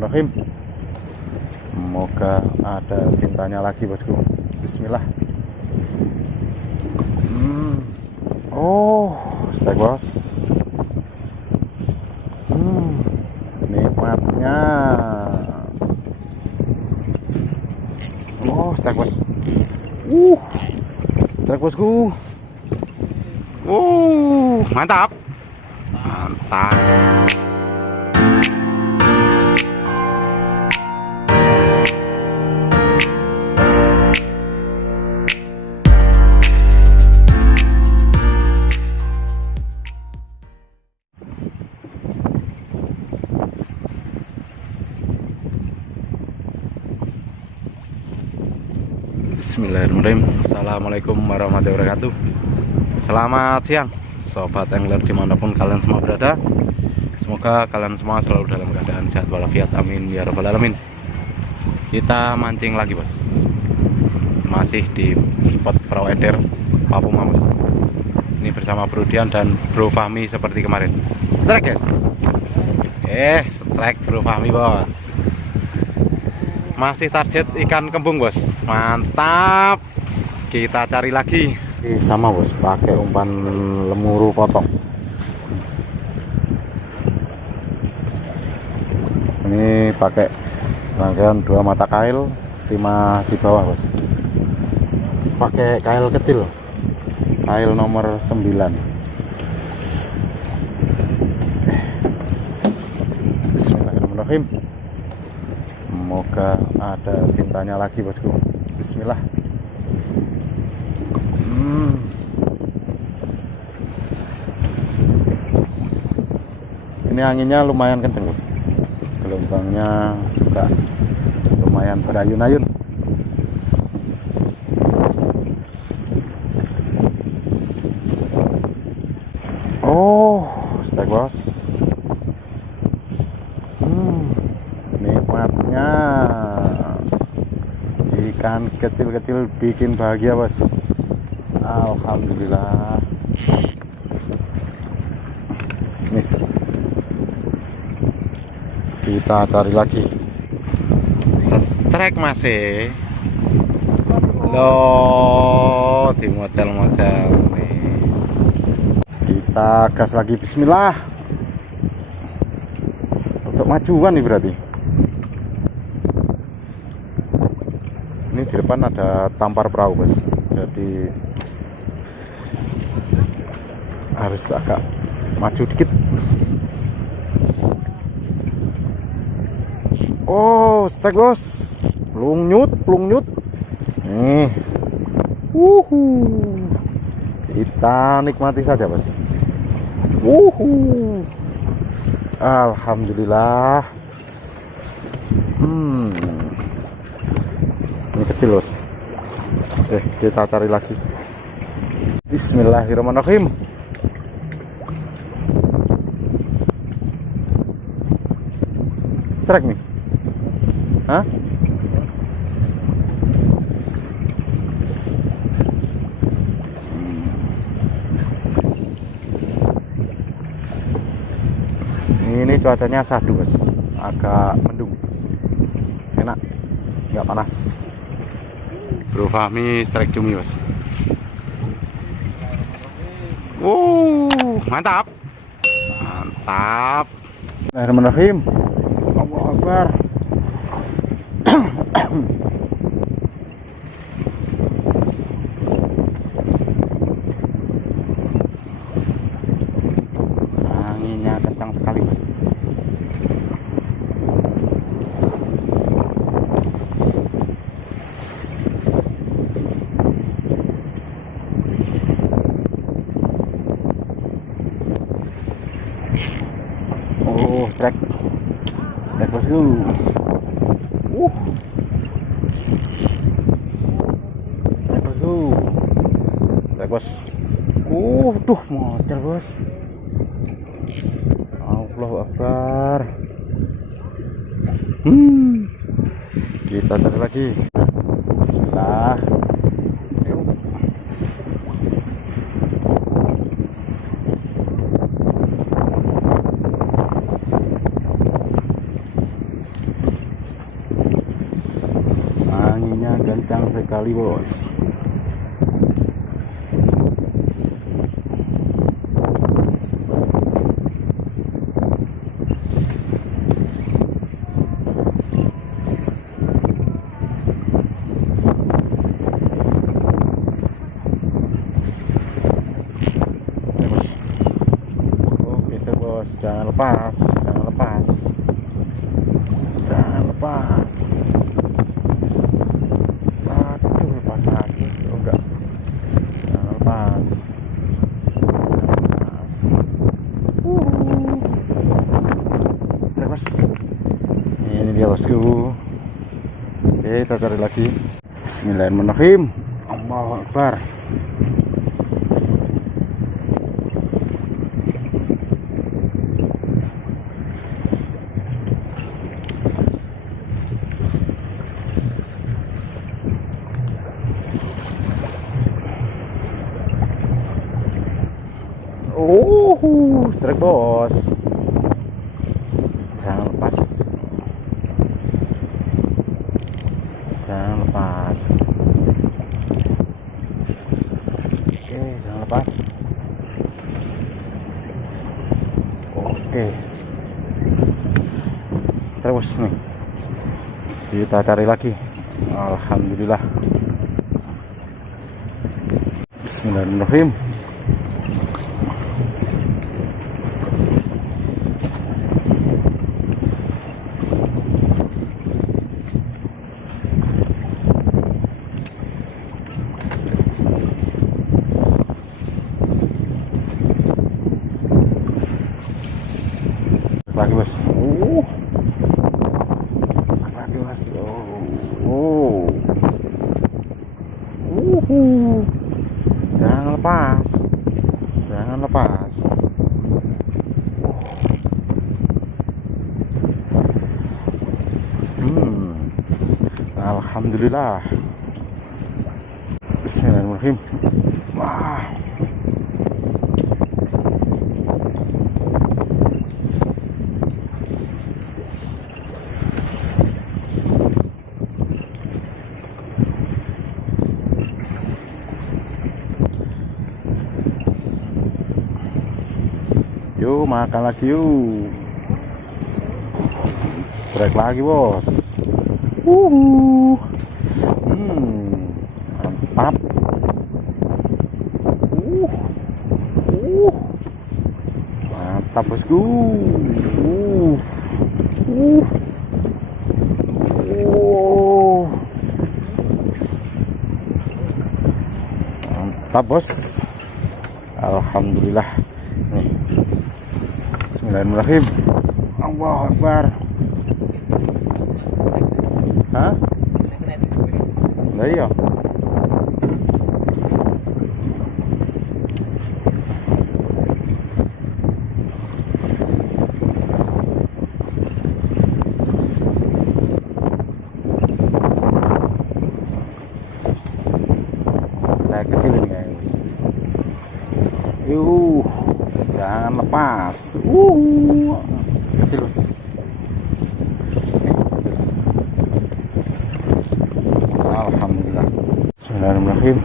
Bismillahirrahmanirrahim. Semoga ada cintanya lagi bosku. Bismillah. Oh, steak bos. Nikmatnya. Oh, steak bos. Steak bosku. Mantap. Mantap. Bismillahirrahmanirrahim. Assalamualaikum warahmatullahi wabarakatuh. Selamat siang sobat angler dimanapun kalian semua berada. Semoga kalian semua selalu dalam keadaan sehat walafiat, amin ya rabbal alamin. Kita mancing lagi bos, masih di spot perahu eder Papuma bos. Ini bersama Bro Dian dan Bro Fahmi seperti kemarin. Strike guys. Strike Bro Fahmi bos. Masih target ikan kembung bos. Mantap. Kita cari lagi. Sama bos, pakai umpan lemuru potok. Ini pakai rangkaian 2 mata kail, 5 di bawah bos. Pakai kail kecil, kail nomor 9. Bismillahirrahmanirrahim. Semoga ada cintanya lagi bosku. Bismillah. Ini anginnya lumayan kenceng bos. Gelombangnya juga lumayan berayun-ayun. Oh, steak bos. Nikmatnya ikan kecil-kecil bikin bahagia bos. Alhamdulillah. Nih, kita cari lagi. Strike masih loh di model-model nih. Kita gas lagi. Bismillah. Untuk majuan nih berarti. Ini di depan ada tampar perahu bos, jadi harus agak maju dikit. Oh, steak bos. Plung nyut. Nih. Kita nikmati saja bos. Alhamdulillah. Ini kecil bos. Oke, kita cari lagi. Bismillahirrahmanirrahim. Trek nih. Hah? Ini cuacanya sadu bos, agak mendung, enak, nggak panas. Bro Fahmi strike cumi bos. Mantap. Bismillahirrahmanirrahim. Allahu Akbar. Anginnya kencang sekali bos. Strike bosku. Strike bos. Tuh motor bos. Allahu Akbar. Kita cari lagi. Bismillah. anginnya kencang sekali bos. Jangan lepas, jangan lepas, jangan lepas. Aduh, lepas lagi. Oh enggak, jangan lepas, jangan lepas. Terus ini dia bosku. Oke, kita cari lagi. Bismillahirrahmanirrahim. Allahu Akbar. Strike bos, jangan lepas, jangan lepas. Oke, jangan lepas. Oke, terus nih kita cari lagi. Alhamdulillah. Bismillahirrahmanirrahim. Lagi bos, lagi bos, jangan lepas, jangan lepas. Alhamdulillah. Bismillahirrahmanirrahim. Wah. Yuk makan lagi yuk. Strike lagi bos. Mantap. Mantap bosku. Mantap bos. Alhamdulillah. Nih. Bismillahirrahmanirrahim. Allahu Akbar. Hah? Lah iya. Saya kecil ini guys. Jangan lepas. Kecil bos. Alhamdulillah. Bismillahirrahmanirrahim.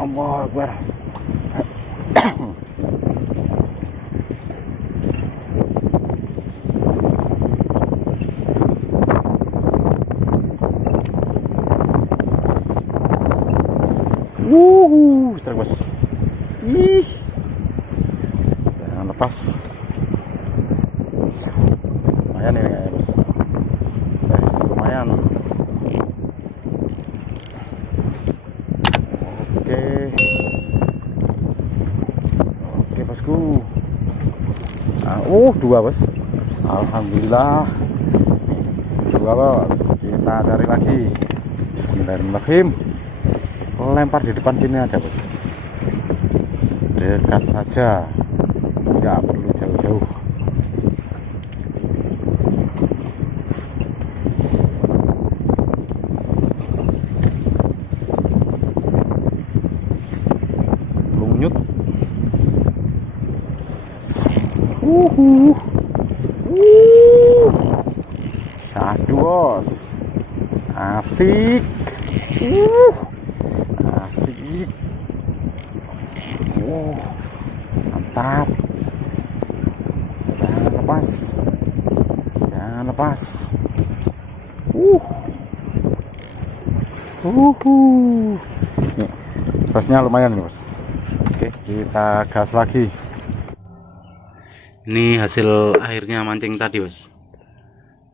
Allahu Akbar. Strike bos. Ih. Jangan lepas. Lumayan ini ya bos. Lumayan. Oke bosku. Dua bos. Alhamdulillah. Dua bos. Kita cari lagi. Bismillahirrahmanirrahim. Lempar di depan sini aja bos. Dekat saja, nggak perlu jauh-jauh. Lunyut. Aduh bos, Asik. Asik. Mantap. Jangan lepas. Jangan lepas. Nih, gasnya lumayan nih, Bos. Oke, kita gas lagi. Ini hasil akhirnya mancing tadi, Bos.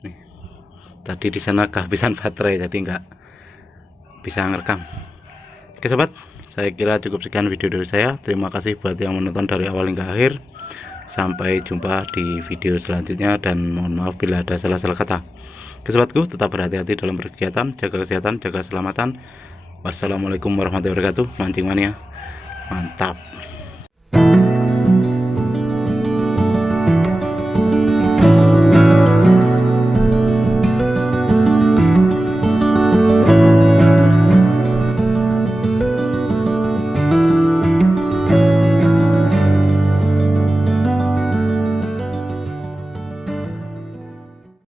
Nih, tadi di sana kehabisan baterai, jadi nggak bisa ngerekam. Oke sobat, saya kira cukup sekian video dari saya. Terima kasih buat yang menonton dari awal hingga akhir. Sampai jumpa di video selanjutnya, dan mohon maaf bila ada salah-salah kata. Oke sobatku, tetap berhati-hati dalam berkegiatan, jaga kesehatan, jaga keselamatan. Wassalamualaikum warahmatullahi wabarakatuh. Mancing mania, mantap.